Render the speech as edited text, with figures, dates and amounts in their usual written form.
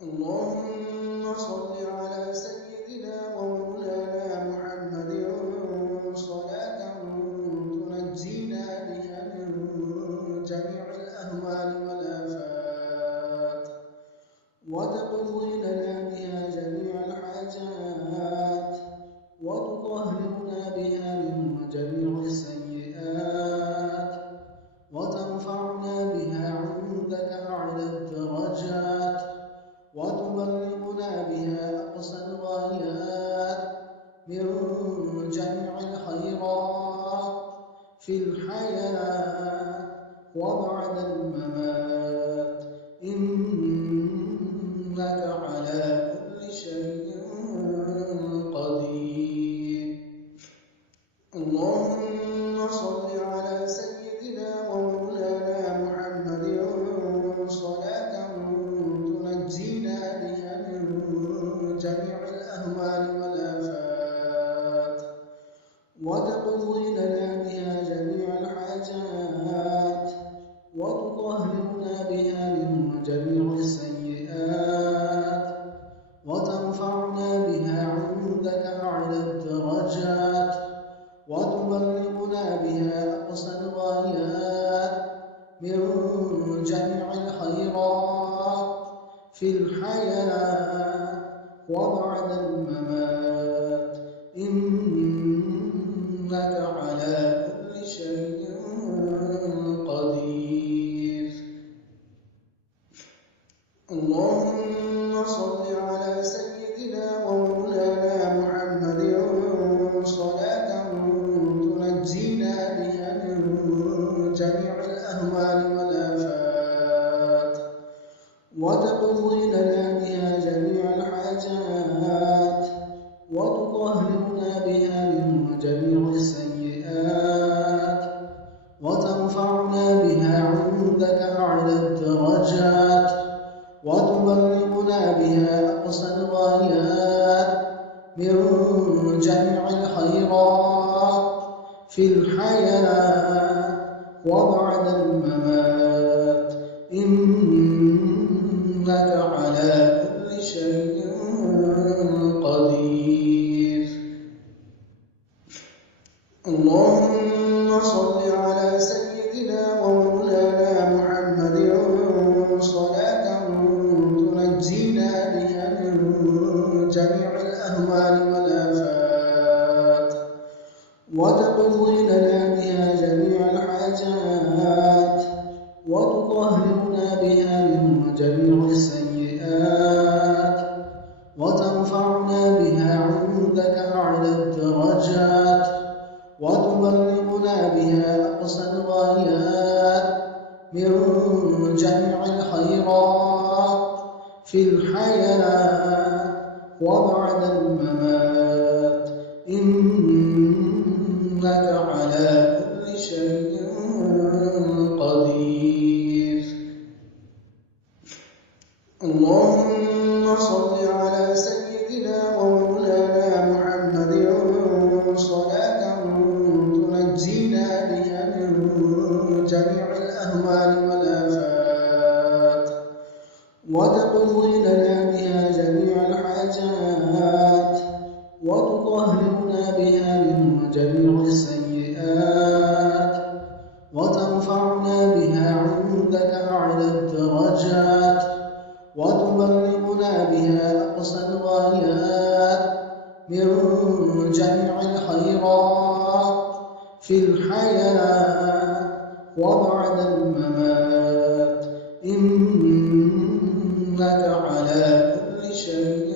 اللهم صل على سيدنا ومولانا محمد صلاة تنجينا بها من جميع الأهوال والآفات، وتقضي لنا بها جميع الحاجات، وتطهرنا بها من جميع السيئات، وترفعنا بها عندك أعلى الدرجات، وتبلغنا بها أقصى الغايات من جميع الخيرات في الحياة وبعد الممات، إنك على كل شيء قدير. اللهم صل على سيدنا ومولانا محمد صلاة تنجينا بها من جميع الأهوال والآفات، وتقضي لنا بها جميع الحاجات، وتطهرنا بها من جميع السيئات، وترفعنا بها عندك أعلى الدرجات، وتبلغنا بها أقصى الغايات من جميع الخيرات في الحياة وبعد الممات، إنك على كل شيء قدير. اللهم صل على سيدنا ومولانا محمد صلاة تنجينا بها من جميع الأهوال والآفات، وتقضي لنا بها جميع الحاجات، وتطهرنا بها من جميع السيئات، وترفعنا بها عندك أعلى الدرجات، وتبلغنا بها أقصى الغايات من جميع الخيرات في الحياة وبعد الممات، إنك على كل شيء قدير. اللهم صل على سيدنا ومولانا محمد صلاة تنجينا بها من جميع الأهوال والآفات، وتقضي لنا بها جميع الحاجات، وتطهرنا بها من جميع السيئات، وترفعنا بها عندك أعلى الدرجات، وتبلغنا بها أقصى الغايات من جميع الخيرات في الحياة وبعد الممات، إنك على كل شيء قدير. اللهم صل على سيدنا ومولانا محمد صلاة تنجينا بها من جميع الأهوال والآفات، وتقضي لنا بها جميع الحاجات، وتطهرنا بها من جميع السيئات، وترفعنا بها عندك أعلى الدرجات، وتبلغنا بها أقصى الغايات من جميع الخيرات في الحياة وبعد الممات، إنك على كل شيء